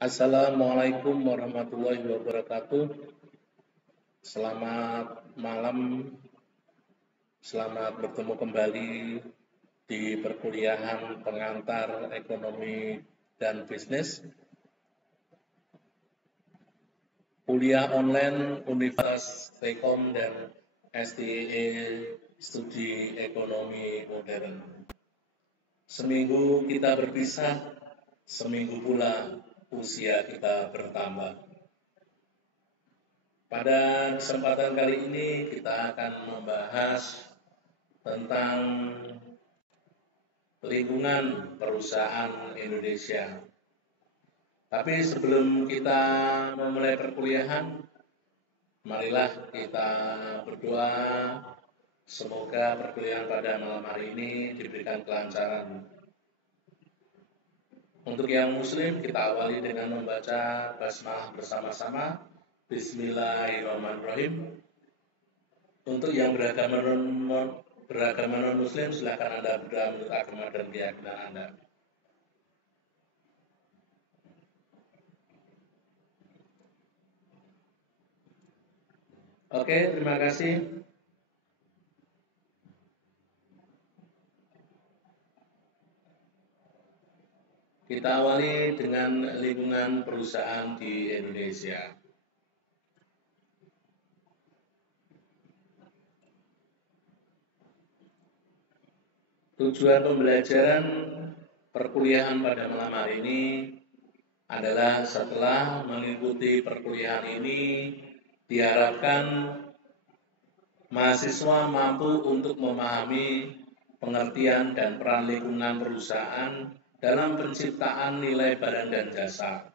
Assalamualaikum warahmatullahi wabarakatuh. Selamat malam, selamat bertemu kembali di perkuliahan pengantar ekonomi dan bisnis. Kuliah online Universitas Telkom dan STIE Studi Ekonomi Modern. Seminggu kita berpisah, seminggu pula usia kita bertambah. Pada kesempatan kali ini kita akan membahas tentang lingkungan perusahaan Indonesia. Tapi sebelum kita memulai perkuliahan, marilah kita berdoa semoga perkuliahan pada malam hari ini diberikan kelancaran. Untuk yang muslim, kita awali dengan membaca basmalah bersama-sama. Bismillahirrahmanirrahim. Untuk yang beragama non-muslim, silakan Anda berdoa menurut agama dan keyakinan Anda. Oke, terima kasih. Kita awali dengan lingkungan perusahaan di Indonesia. Tujuan pembelajaran perkuliahan pada malam hari ini adalah setelah mengikuti perkuliahan ini, diharapkan mahasiswa mampu untuk memahami pengertian dan peran lingkungan perusahaan dalam penciptaan nilai barang dan jasa.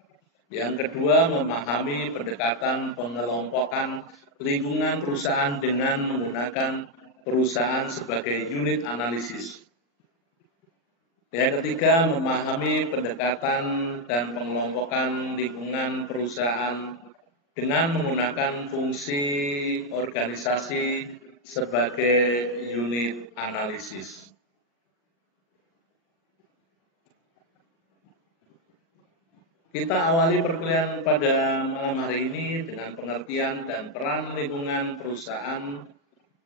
Yang kedua, memahami pendekatan pengelompokan lingkungan perusahaan dengan menggunakan perusahaan sebagai unit analisis. Yang ketiga, memahami pendekatan dan pengelompokan lingkungan perusahaan dengan menggunakan fungsi organisasi sebagai unit analisis. Kita awali perkuliahan pada malam hari ini dengan pengertian dan peran lingkungan perusahaan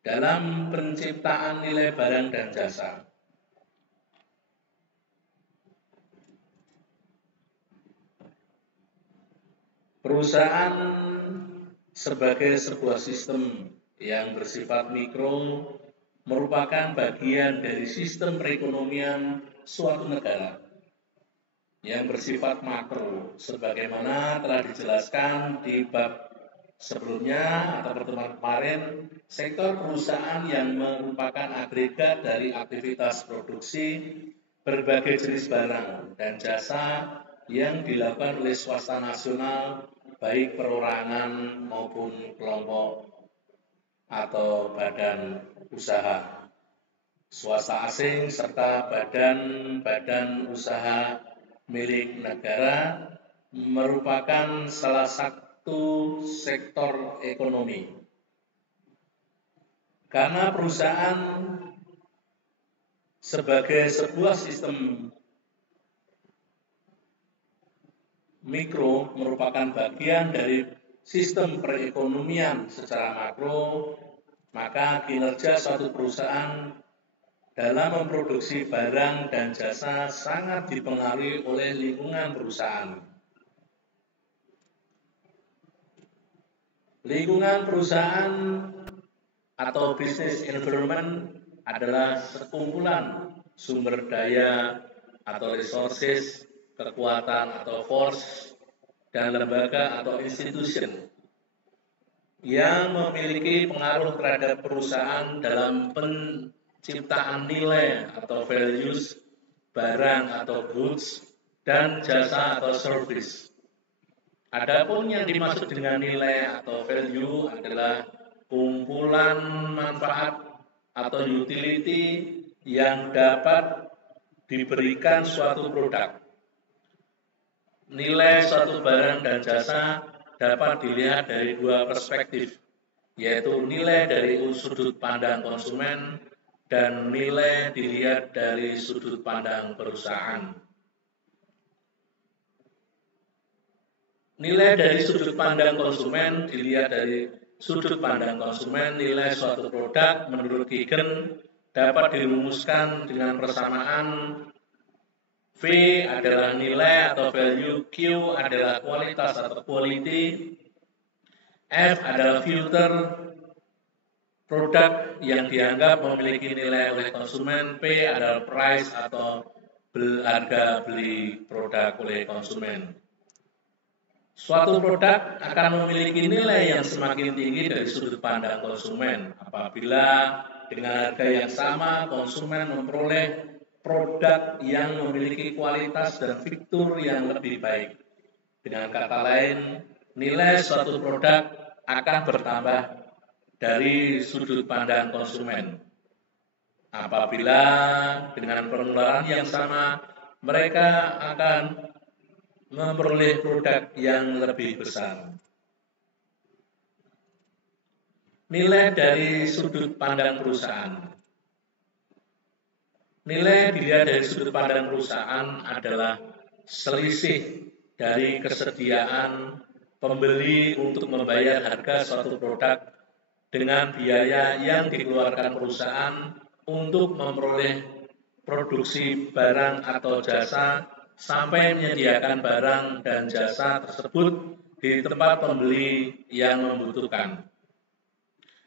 dalam penciptaan nilai barang dan jasa. Perusahaan sebagai sebuah sistem yang bersifat mikro merupakan bagian dari sistem perekonomian suatu negara yang bersifat makro, sebagaimana telah dijelaskan di bab sebelumnya atau pertemuan kemarin. Sektor perusahaan yang merupakan agregat dari aktivitas produksi berbagai jenis barang dan jasa yang dilakukan oleh swasta nasional, baik perorangan maupun kelompok atau badan usaha, swasta asing, serta badan-badan usaha milik negara merupakan salah satu sektor ekonomi. Karena perusahaan sebagai sebuah sistem mikro merupakan bagian dari sistem perekonomian secara makro, maka kinerja suatu perusahaan dalam memproduksi barang dan jasa sangat dipengaruhi oleh lingkungan perusahaan. Lingkungan perusahaan atau business environment adalah sekumpulan sumber daya atau resources, kekuatan atau force, dan lembaga atau institution yang memiliki pengaruh terhadap perusahaan dalam penciptaan nilai atau values, barang atau goods, dan jasa atau service. Adapun yang dimaksud dengan nilai atau value adalah kumpulan manfaat atau utility yang dapat diberikan suatu produk. Nilai suatu barang dan jasa dapat dilihat dari dua perspektif, yaitu nilai dari sudut pandang konsumen dan nilai dilihat dari sudut pandang perusahaan. Nilai dari sudut pandang konsumen dilihat dari sudut pandang konsumen, nilai suatu produk menurut Gigen dapat dirumuskan dengan persamaan V adalah nilai atau value, Q adalah kualitas atau quality, F adalah filter produk yang dianggap memiliki nilai oleh konsumen, P adalah price atau harga beli produk oleh konsumen. Suatu produk akan memiliki nilai yang semakin tinggi dari sudut pandang konsumen apabila dengan harga yang sama konsumen memperoleh produk yang memiliki kualitas dan fitur yang lebih baik. Dengan kata lain, nilai suatu produk akan bertambah dari sudut pandang konsumen apabila dengan pengeluaran yang sama mereka akan memperoleh produk yang lebih besar. Nilai dari sudut pandang perusahaan. Nilai dilihat dari sudut pandang perusahaan adalah selisih dari kesediaan pembeli untuk membayar harga suatu produk dengan biaya yang dikeluarkan perusahaan untuk memperoleh produksi barang atau jasa sampai menyediakan barang dan jasa tersebut di tempat pembeli yang membutuhkan.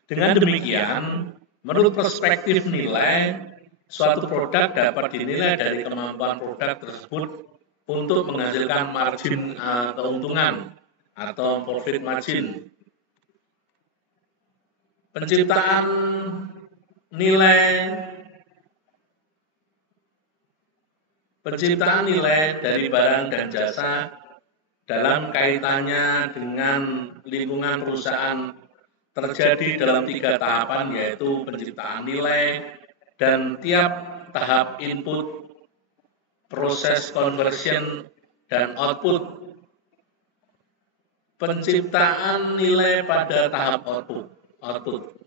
Dengan demikian, menurut perspektif nilai, suatu produk dapat dinilai dari kemampuan produk tersebut untuk menghasilkan margin keuntungan atau profit margin. Penciptaan nilai dari barang dan jasa dalam kaitannya dengan lingkungan perusahaan terjadi dalam 3 tahapan, yaitu penciptaan nilai dan tiap tahap input, proses conversion, dan output. Penciptaan nilai pada tahap output.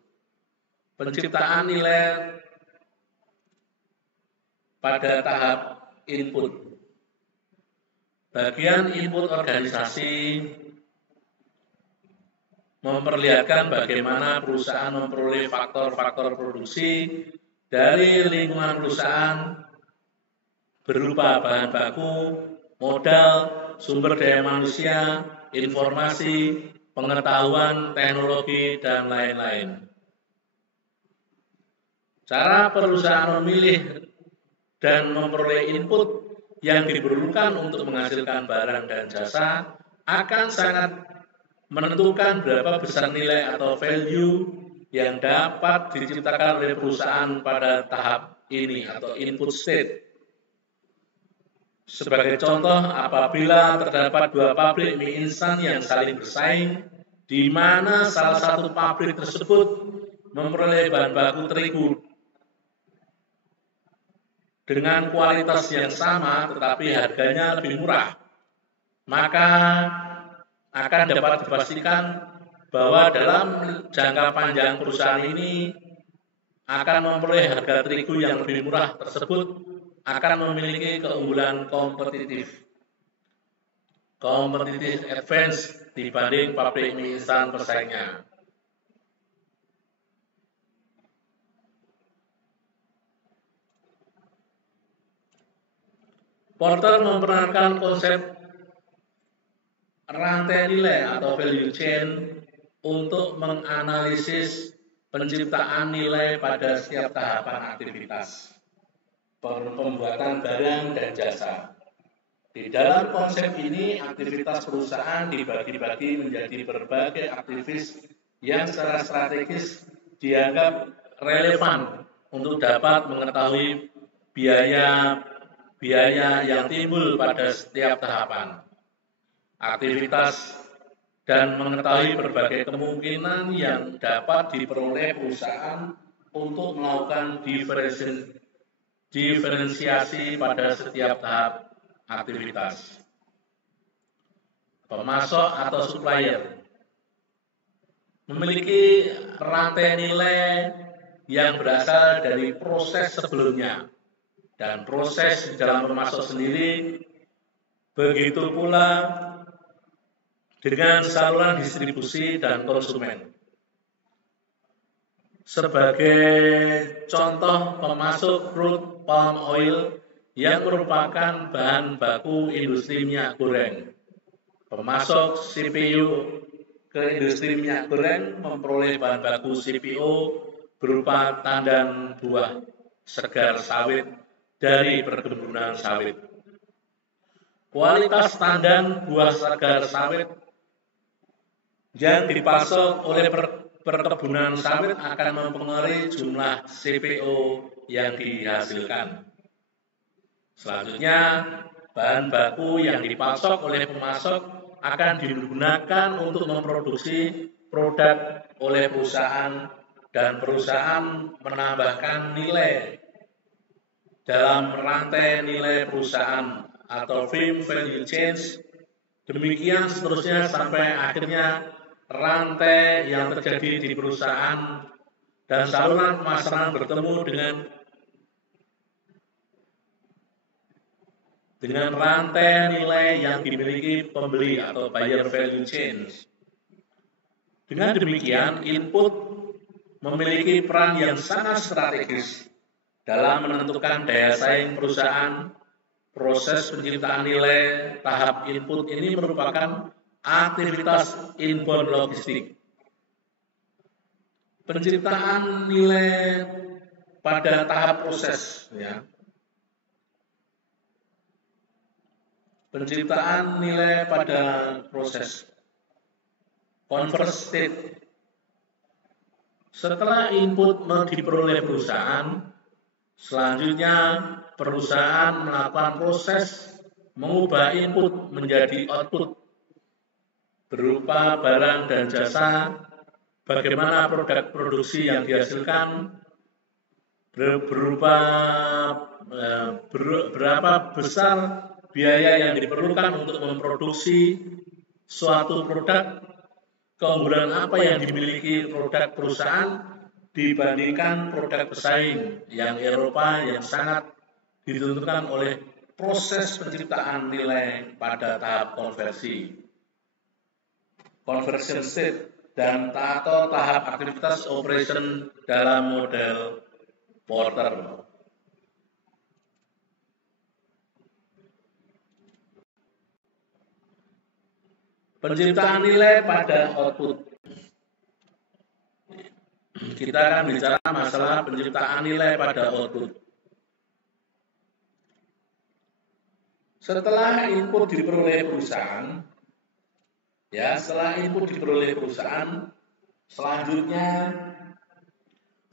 Penciptaan nilai pada tahap input. Bagian input organisasi memperlihatkan bagaimana perusahaan memperoleh faktor-faktor produksi dari lingkungan perusahaan berupa bahan baku, modal, sumber daya manusia, informasi, pengetahuan, teknologi, dan lain-lain. Cara perusahaan memilih dan memperoleh input yang diperlukan untuk menghasilkan barang dan jasa akan sangat menentukan berapa besar nilai atau value yang dapat diciptakan oleh perusahaan pada tahap ini atau input state. Sebagai contoh, apabila terdapat 2 pabrik mie instan yang saling bersaing, di mana salah satu pabrik tersebut memperoleh bahan baku terigu dengan kualitas yang sama tetapi harganya lebih murah, maka akan dapat dipastikan bahwa dalam jangka panjang perusahaan ini akan memperoleh harga terigu yang lebih murah tersebut akan memiliki keunggulan kompetitif advance dibanding pabrik mie instan pesaingnya. Porter memperkenalkan konsep rantai nilai atau value chain untuk menganalisis penciptaan nilai pada setiap tahapan aktivitas pembuatan barang dan jasa. Di dalam konsep ini, aktivitas perusahaan dibagi-bagi menjadi berbagai aktivis yang secara strategis dianggap relevan untuk dapat mengetahui biaya yang timbul pada setiap tahapan aktivitas dan mengetahui berbagai kemungkinan yang dapat diperoleh perusahaan untuk melakukan diferensiasi pada setiap tahap aktivitas. Pemasok atau supplier memiliki rantai nilai yang berasal dari proses sebelumnya dan proses di dalam pemasok sendiri. Begitu pula dengan saluran distribusi dan konsumen. Sebagai contoh pemasok crude palm oil yang merupakan bahan baku industri minyak goreng. Pemasok CPO ke industri minyak goreng memperoleh bahan baku CPO berupa tandan buah segar sawit dari perkebunan sawit. Kualitas tandan buah segar sawit yang dipasok oleh perkebunan sawit akan mempengaruhi jumlah CPO yang dihasilkan. Selanjutnya, bahan baku yang dipasok oleh pemasok akan digunakan untuk memproduksi produk oleh perusahaan dan perusahaan menambahkan nilai dalam rantai nilai perusahaan atau firm value chain. Demikian seterusnya sampai akhirnya rantai yang terjadi di perusahaan dan saluran pemasaran bertemu dengan rantai nilai yang dimiliki pembeli atau buyer value chain. Dengan demikian, input memiliki peran yang sangat strategis dalam menentukan daya saing perusahaan. Proses penciptaan nilai tahap input ini merupakan aktivitas inbound logistik. Penciptaan nilai pada tahap proses, ya. Penciptaan nilai pada proses converse state. Setelah input diperoleh perusahaan, selanjutnya perusahaan melakukan proses mengubah input menjadi output berupa barang dan jasa. Bagaimana produk produksi yang dihasilkan, berapa besar biaya yang diperlukan untuk memproduksi suatu produk, keunggulan apa yang dimiliki produk perusahaan dibandingkan produk pesaing yang Eropa yang sangat ditentukan oleh proses penciptaan nilai pada tahap konversi, conversion state, dan atau tahap aktivitas operation dalam model Porter. Penciptaan nilai pada output. Kita akan bicara masalah penciptaan nilai pada output. Setelah input diperoleh perusahaan, selanjutnya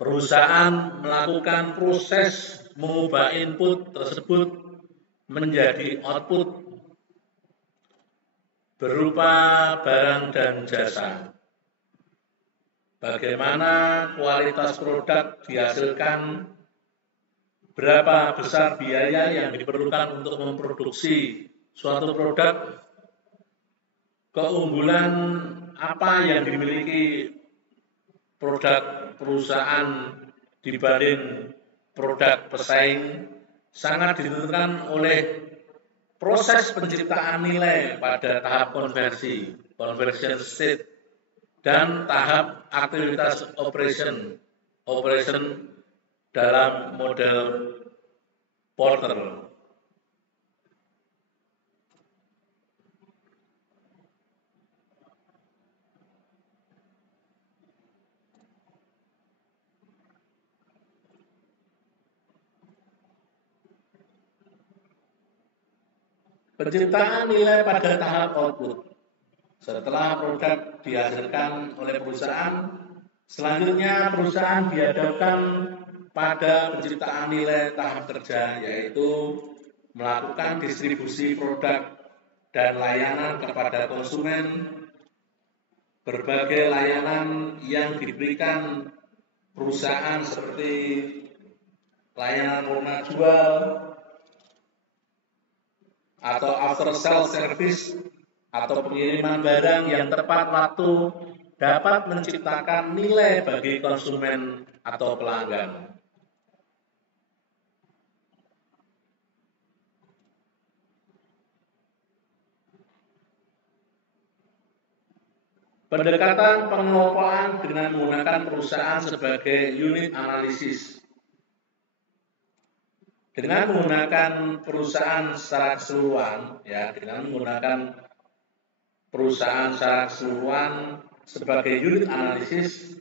perusahaan melakukan proses mengubah input tersebut menjadi output berupa barang dan jasa. Bagaimana kualitas produk dihasilkan, berapa besar biaya yang diperlukan untuk memproduksi suatu produk, keunggulan apa yang dimiliki produk perusahaan dibanding produk pesaing, sangat ditentukan oleh proses penciptaan nilai pada tahap konversi, conversion state, dan tahap aktivitas operation dalam model Porter. Penciptaan nilai pada tahap output. Setelah produk dihasilkan oleh perusahaan, selanjutnya perusahaan dihadapkan pada penciptaan nilai tahap kerja, yaitu melakukan distribusi produk dan layanan kepada konsumen. Berbagai layanan yang diberikan perusahaan seperti layanan rumah jual, atau after sale service atau pengiriman barang yang tepat waktu dapat menciptakan nilai bagi konsumen atau pelanggan. Pendekatan pengelompokan dengan menggunakan perusahaan sebagai unit analisis. Dengan menggunakan perusahaan secara keseluruhan, ya, dengan menggunakan perusahaan secara keseluruhan sebagai unit analisis,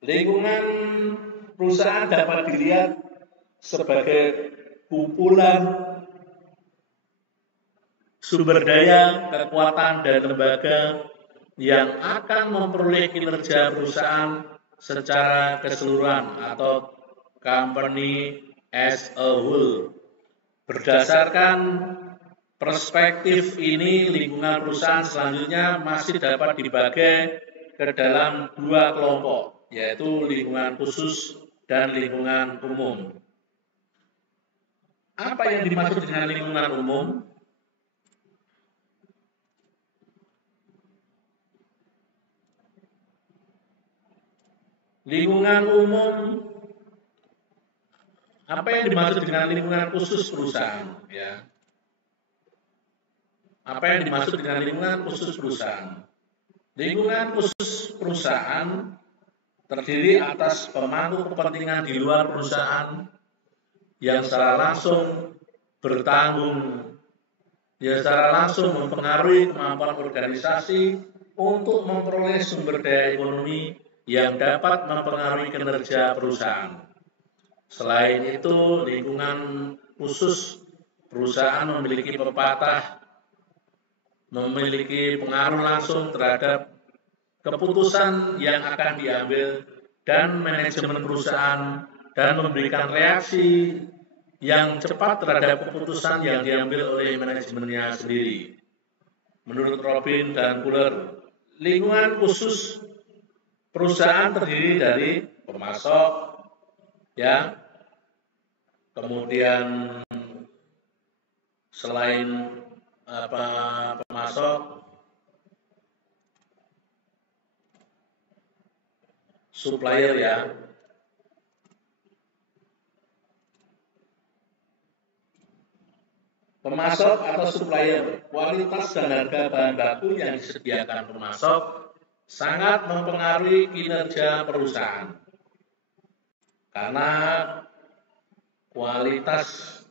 lingkungan perusahaan dapat dilihat sebagai kumpulan sumber daya, kekuatan, dan lembaga yang akan memperoleh kinerja perusahaan secara keseluruhan atau company as a whole. Berdasarkan perspektif ini, lingkungan perusahaan selanjutnya masih dapat dibagi ke dalam dua kelompok, yaitu lingkungan khusus dan lingkungan umum. Apa yang dimaksud dengan lingkungan umum? Lingkungan umum, apa yang dimaksud dengan lingkungan khusus perusahaan? Ya. Apa yang dimaksud dengan lingkungan khusus perusahaan? Lingkungan khusus perusahaan terdiri atas pemangku kepentingan di luar perusahaan yang secara langsung mempengaruhi kemampuan organisasi untuk memperoleh sumber daya ekonomi yang dapat mempengaruhi kinerja perusahaan. Selain itu, lingkungan khusus perusahaan memiliki pengaruh langsung terhadap keputusan yang akan diambil dan manajemen perusahaan dan memberikan reaksi yang cepat terhadap keputusan yang diambil oleh manajemennya sendiri. Menurut Robin dan Fuller, lingkungan khusus perusahaan terdiri dari pemasok, ya, kemudian selain pemasok, supplier, ya. Pemasok atau supplier, kualitas dan harga bahan baku yang disediakan pemasok sangat mempengaruhi kinerja perusahaan. Karena kualitas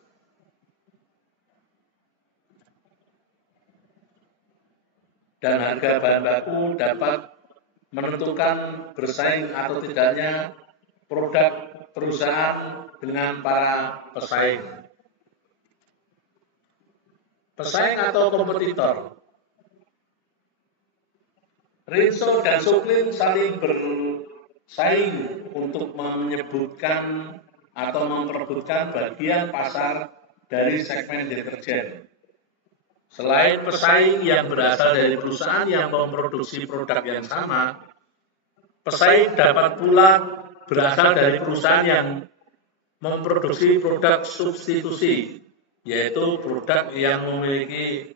dan harga bahan baku dapat menentukan bersaing atau tidaknya produk perusahaan dengan para pesaing. Pesaing atau kompetitor. Rinso dan Soklin saling bersaing untuk menyebutkan atau memperebutkan bagian pasar dari segmen deterjen. Selain pesaing yang berasal dari perusahaan yang memproduksi produk yang sama, pesaing dapat pula berasal dari perusahaan yang memproduksi produk substitusi, yaitu produk yang memiliki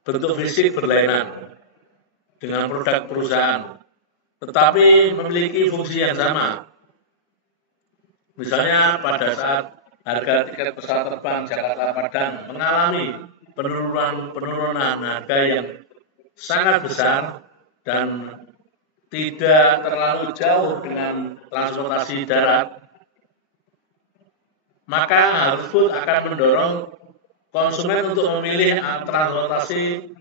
bentuk fisik berlainan dengan produk perusahaan, tetapi memiliki fungsi yang sama. Misalnya pada saat harga tiket pesawat terbang Jakarta-Padang mengalami penurunan harga yang sangat besar dan tidak terlalu jauh dengan transportasi darat, maka hal tersebut akan mendorong konsumen untuk memilih transportasi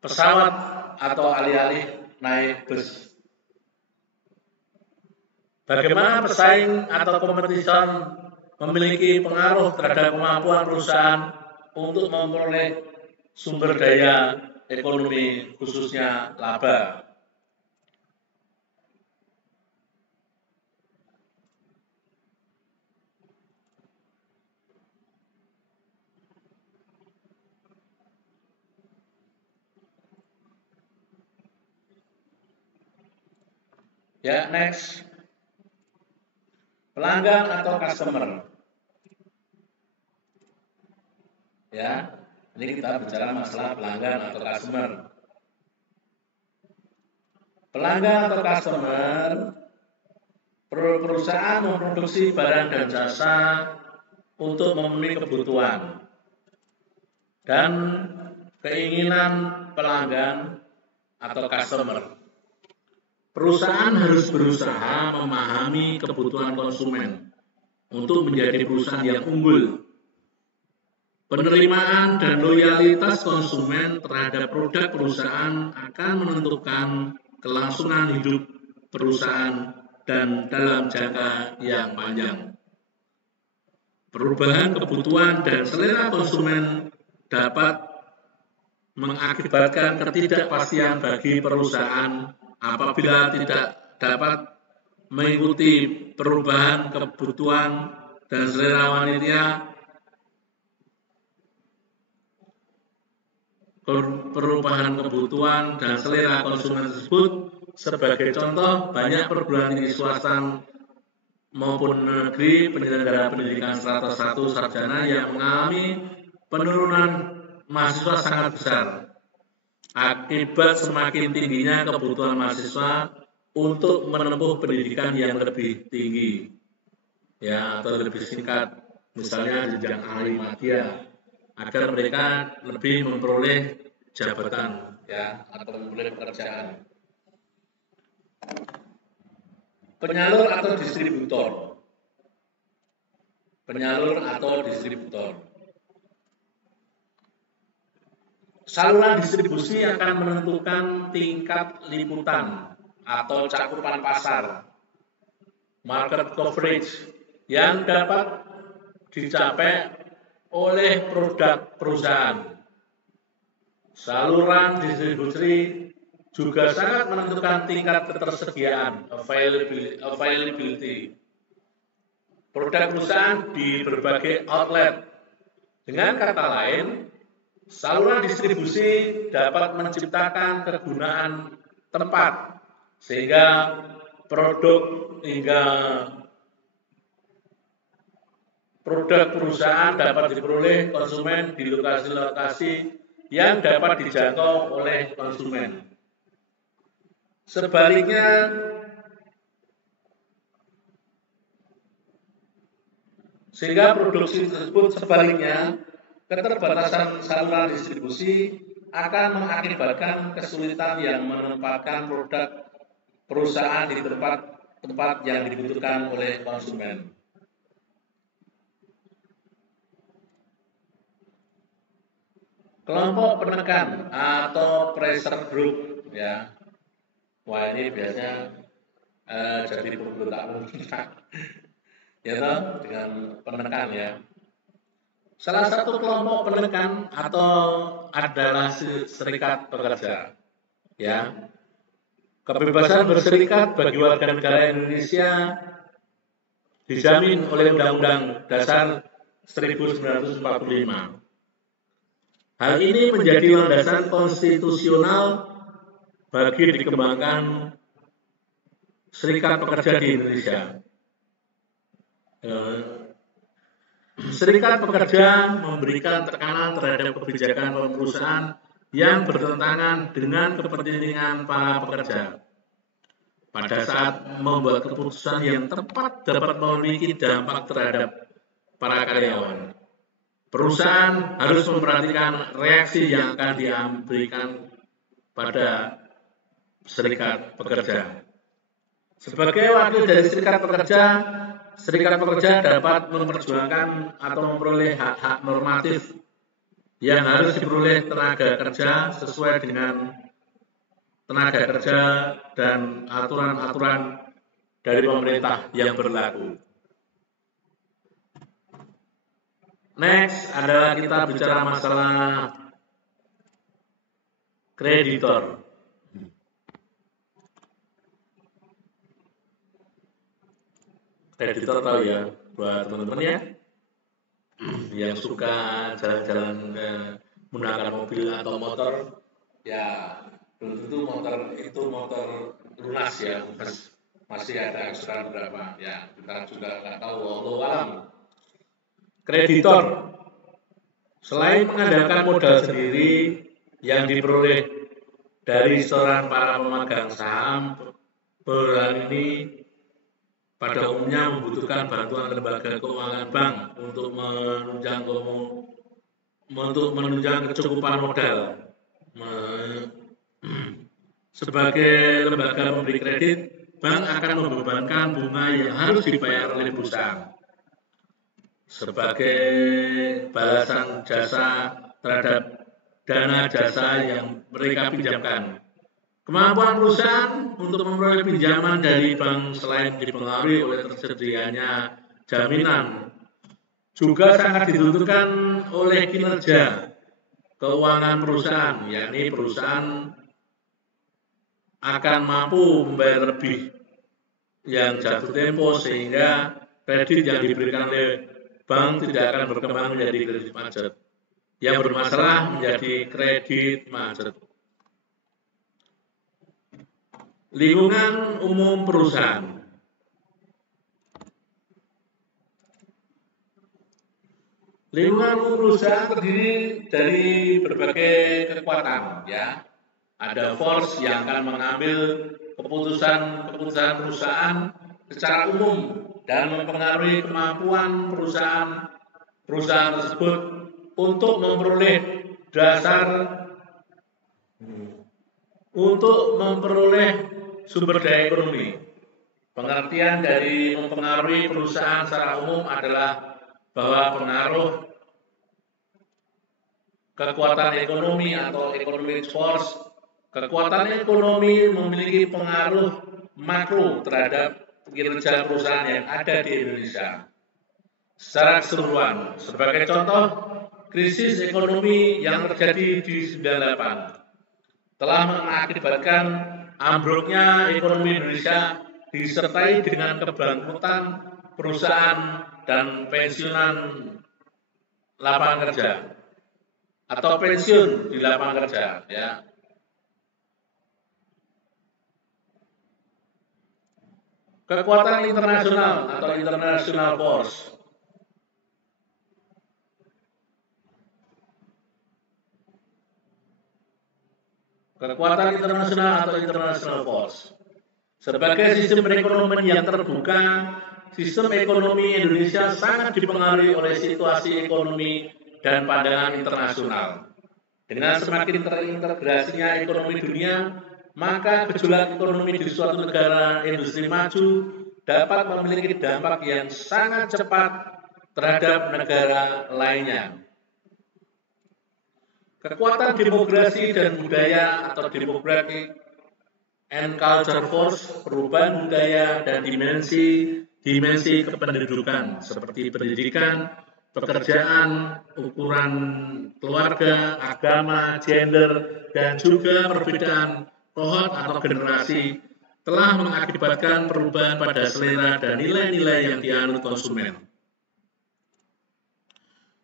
pesawat atau alih-alih naik bus. Bagaimana pesaing atau kompetitor memiliki pengaruh terhadap kemampuan perusahaan untuk memperoleh sumber daya ekonomi, khususnya laba. Ya, next. Pelanggan atau customer. Ya, ini kita bicara masalah pelanggan atau customer. Pelanggan atau customer, perusahaan memproduksi barang dan jasa untuk memenuhi kebutuhan dan keinginan pelanggan atau customer. Perusahaan harus berusaha memahami kebutuhan konsumen untuk menjadi perusahaan yang unggul. Penerimaan dan loyalitas konsumen terhadap produk perusahaan akan menentukan kelangsungan hidup perusahaan dan dalam jangka yang panjang. Perubahan kebutuhan dan selera konsumen dapat mengakibatkan ketidakpastian bagi perusahaan apabila tidak dapat mengikuti perubahan kebutuhan dan selera wanita. Perubahan kebutuhan dan selera konsumen tersebut. Sebagai contoh, banyak perguruan tinggi swasta maupun negeri penyelenggara pendidikan strata 1 sarjana yang mengalami penurunan mahasiswa sangat besar akibat semakin tingginya kebutuhan mahasiswa untuk menempuh pendidikan yang lebih tinggi, ya, atau lebih singkat, misalnya jenjang ahli madya, agar mereka lebih memperoleh jabatan, ya, atau memperoleh pekerjaan. Penyalur atau distributor. Penyalur atau distributor. Saluran distribusi akan menentukan tingkat liputan atau cakupan pasar, market coverage, yang dapat dicapai oleh produk perusahaan. Saluran distribusi juga sangat menentukan tingkat ketersediaan, availability, produk perusahaan di berbagai outlet. Dengan kata lain, saluran distribusi dapat menciptakan kegunaan tempat sehingga produk perusahaan dapat diperoleh konsumen di lokasi-lokasi yang dapat dijangkau oleh konsumen. Sebaliknya, sehingga produksi tersebut keterbatasan saluran distribusi akan mengakibatkan kesulitan yang menempatkan produk perusahaan di tempat yang dibutuhkan oleh konsumen. Kelompok penekan atau pressure group, ya. Wah, ini biasanya jadi pemberontak, ya toh, dengan penekan, ya. Salah satu kelompok penekan atau adalah serikat pekerja, ya. Kebebasan berserikat bagi warga negara Indonesia dijamin oleh Undang-Undang Dasar 1945. Hal ini menjadi landasan konstitusional bagi dikembangkan serikat pekerja di Indonesia. Serikat pekerja memberikan tekanan terhadap kebijakan perusahaan yang bertentangan dengan kepentingan para pekerja. Pada saat membuat keputusan yang tepat dapat memiliki dampak terhadap para karyawan. Perusahaan harus memperhatikan reaksi yang akan diberikan pada serikat pekerja. Sebagai wakil dari serikat pekerja dapat memperjuangkan atau memperoleh hak-hak normatif yang harus diperoleh tenaga kerja sesuai dengan tenaga kerja dan aturan-aturan dari pemerintah yang berlaku. Next adalah kita bicara masalah kreditor. Kreditor tahu ya, buat teman-teman ya, yang suka jalan-jalan menggunakan mobil atau motor, ya belum tentu motor lunas ya, masih ada ekstra berapa, ya kita juga nggak tahu, wallahu alam. Kreditor, selain mengandalkan modal sendiri yang diperoleh dari setoran para pemegang saham, perusahaan ini pada umumnya membutuhkan bantuan lembaga keuangan bank untuk menunjang untuk menunjang kecukupan modal. Sebagai lembaga pemberi kredit, bank akan membebankan bunga yang harus dibayar oleh perusahaan sebagai balasan jasa terhadap dana jasa yang mereka pinjamkan. Kemampuan perusahaan untuk memperoleh pinjaman dari bank selain dipengaruhi oleh tersedianya jaminan, juga sangat ditentukan oleh kinerja keuangan perusahaan, yakni perusahaan akan mampu membayar lebih yang jatuh tempo sehingga kredit yang diberikan oleh bank tidak akan berkembang menjadi kredit macet. Yang bermasalah menjadi kredit macet. Lingkungan umum perusahaan. Lingkungan umum perusahaan terdiri dari berbagai kekuatan, ya. Ada force yang akan mengambil keputusan perusahaan secara umum dan mempengaruhi kemampuan perusahaan tersebut untuk memperoleh sumber daya ekonomi. Pengertian dari mempengaruhi perusahaan secara umum adalah bahwa pengaruh kekuatan ekonomi atau economic force, kekuatan ekonomi memiliki pengaruh makro terhadap kinerja perusahaan yang ada di Indonesia secara keseluruhan. Sebagai contoh, krisis ekonomi yang terjadi di 98 telah mengakibatkan ambruknya ekonomi Indonesia disertai dengan kebangkrutan perusahaan dan pensiunan lapangan kerja atau pensiun di lapangan kerja, ya. Kekuatan internasional atau international force. Kekuatan internasional atau international force. Sebagai sistem perekonomian yang terbuka, sistem ekonomi Indonesia sangat dipengaruhi oleh situasi ekonomi dan pandangan internasional. Dengan semakin terintegrasinya ekonomi dunia, maka gejolak ekonomi di suatu negara industri maju dapat memiliki dampak yang sangat cepat terhadap negara lainnya. Kekuatan demokrasi dan budaya atau demographic and culture force, perubahan budaya dan dimensi kependudukan seperti pendidikan, pekerjaan, ukuran keluarga, agama, gender, dan juga perbedaan kohort atau generasi telah mengakibatkan perubahan pada selera dan nilai-nilai yang dianut konsumen.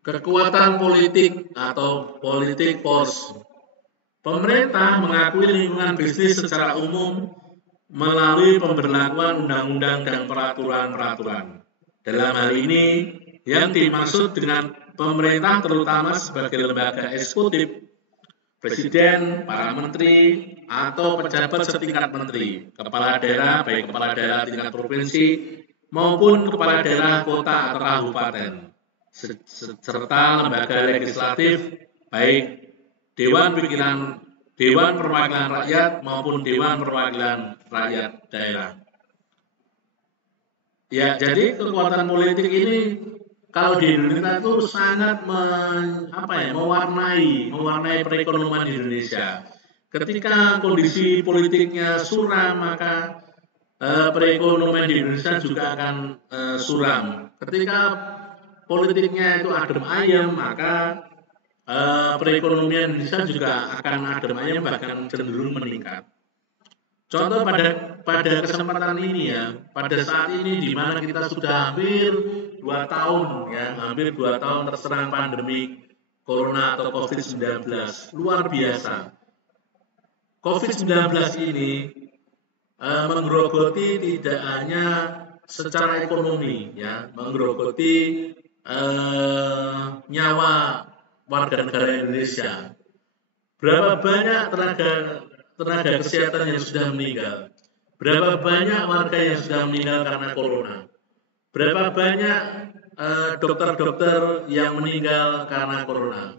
Kekuatan politik atau politik force. Pemerintah mengakui lingkungan bisnis secara umum melalui pemberlakuan undang-undang dan peraturan-peraturan. Dalam hal ini, yang dimaksud dengan pemerintah terutama sebagai lembaga eksekutif, presiden, para menteri, atau pejabat setingkat menteri, kepala daerah, baik kepala daerah tingkat provinsi maupun kepala daerah kota atau kabupaten, serta lembaga legislatif baik Dewan Perwakilan Rakyat maupun Dewan Perwakilan Rakyat Daerah. Ya, jadi kekuatan politik ini kalau di Indonesia itu sangat mewarnai perekonomian di Indonesia. Ketika kondisi politiknya suram, maka perekonomian di Indonesia juga akan suram. Ketika politiknya itu adem ayem, maka perekonomian Indonesia juga akan adem ayem, bahkan cenderung meningkat. Contoh pada kesempatan ini, ya, pada saat ini di mana kita sudah hampir 2 tahun, ya, hampir 2 tahun terserang pandemi Corona atau COVID-19, luar biasa. COVID-19 ini menggerogoti tidak hanya secara ekonomi, ya, menggerogoti nyawa warga negara Indonesia. Berapa banyak tenaga kesehatan yang sudah meninggal? Berapa banyak warga yang sudah meninggal karena corona? Berapa banyak dokter-dokter yang meninggal karena corona?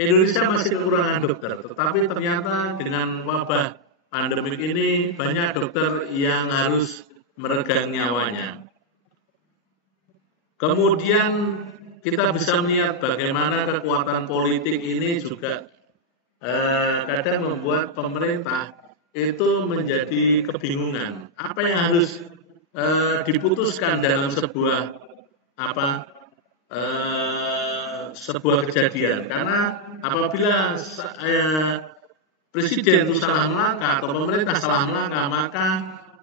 Indonesia masih kekurangan dokter, tetapi ternyata dengan wabah pandemik ini banyak dokter yang harus meregang nyawanya. Kemudian kita bisa melihat bagaimana kekuatan politik ini juga kadang membuat pemerintah itu menjadi kebingungan. Apa yang harus diputuskan dalam sebuah sebuah kejadian? Karena apabila presiden itu salah melangkah atau pemerintah salah melangkah, maka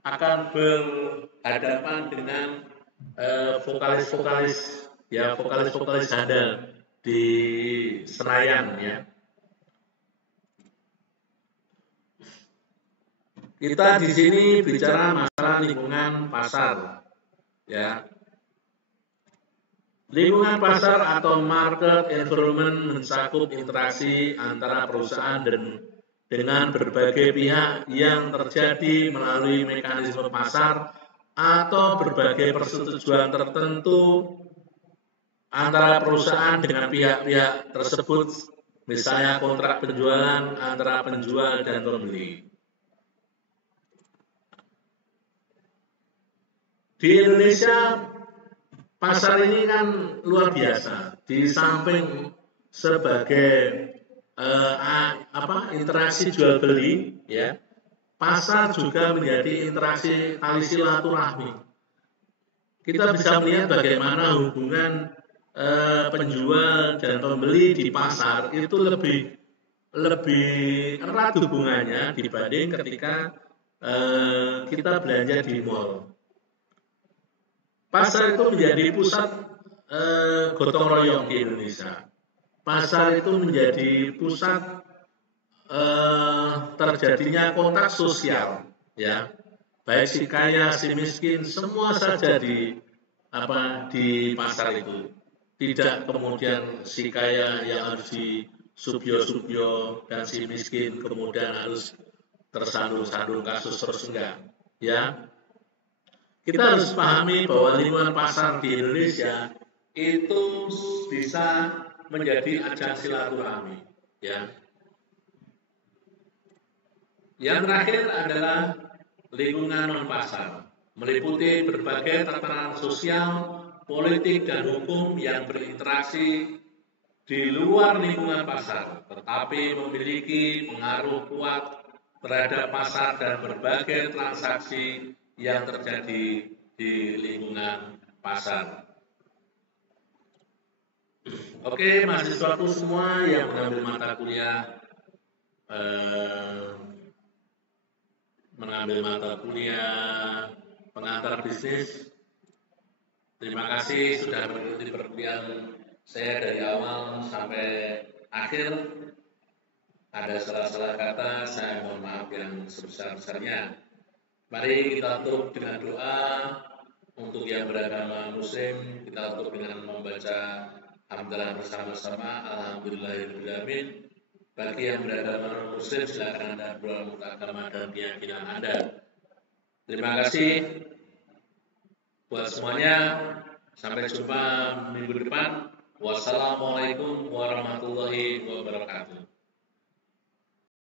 akan berhadapan dengan vokalis-vokalis handal di Senayan ya. Kita di sini bicara masalah lingkungan pasar ya. Lingkungan pasar atau market environment mencakup interaksi antara perusahaan dan dengan berbagai pihak yang terjadi melalui mekanisme pasar atau berbagai persetujuan tertentu antara perusahaan dengan pihak-pihak tersebut, misalnya kontrak penjualan antara penjual dan pembeli. Di Indonesia, pasar ini kan luar biasa. Di samping sebagai interaksi jual beli, ya, pasar juga menjadi interaksi tali silaturahmi. Kita bisa melihat bagaimana hubungan penjual dan pembeli di pasar itu lebih erat hubungannya dibanding ketika kita belanja di mall. Pasar itu menjadi pusat gotong royong di Indonesia. Pasar itu menjadi pusat terjadinya kontak sosial, ya. Baik si kaya, si miskin, semua saja di pasar itu. Tidak kemudian si kaya yang harus di subyo-subyo dan si miskin kemudian harus tersandung-sandung kasus terus enggak, ya. Kita harus pahami bahwa lingkungan pasar di Indonesia itu bisa menjadi ajang silaturahmi, ya. Yang terakhir adalah lingkungan non pasar, meliputi berbagai tatanan sosial, politik dan hukum yang berinteraksi di luar lingkungan pasar, tetapi memiliki pengaruh kuat terhadap pasar dan berbagai transaksi yang terjadi di lingkungan pasar. Oke, mahasiswaku semua yang mengambil mata kuliah pengantar bisnis, terima kasih sudah mengikuti perkuliahan saya dari awal sampai akhir. Ada salah-salah kata, saya mohon maaf yang sebesar-besarnya. Mari kita tutup dengan doa untuk yang beragama Muslim. Kita tutup dengan membaca hamdalah bersama-sama. Alhamdulillahirobbilalamin. Bagi yang beragama non-Muslim, silakan Anda berdoa untuk agama dan keyakinan Anda. Terima kasih buat semuanya. Sampai jumpa minggu depan. Wassalamualaikum warahmatullahi wabarakatuh.